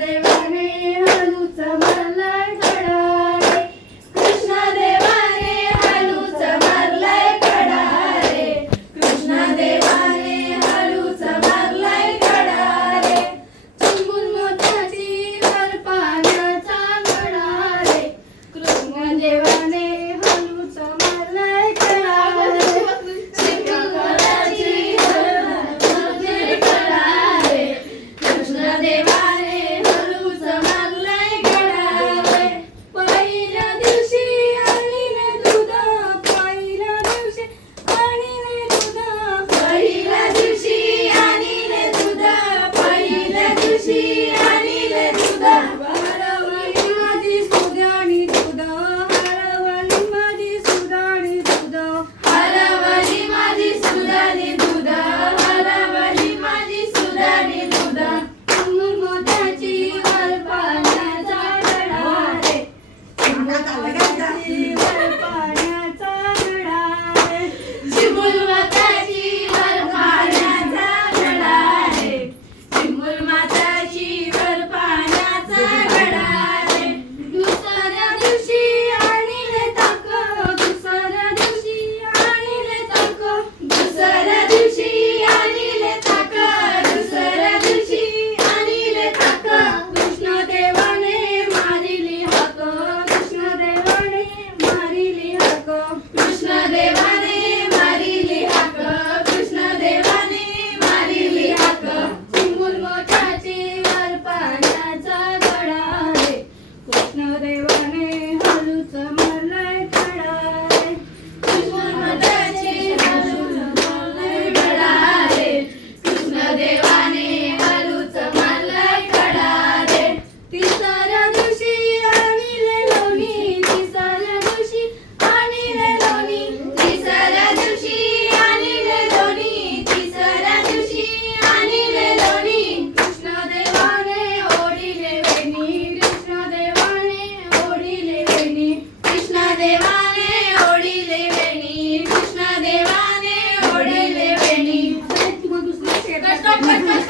Deva Demasiado.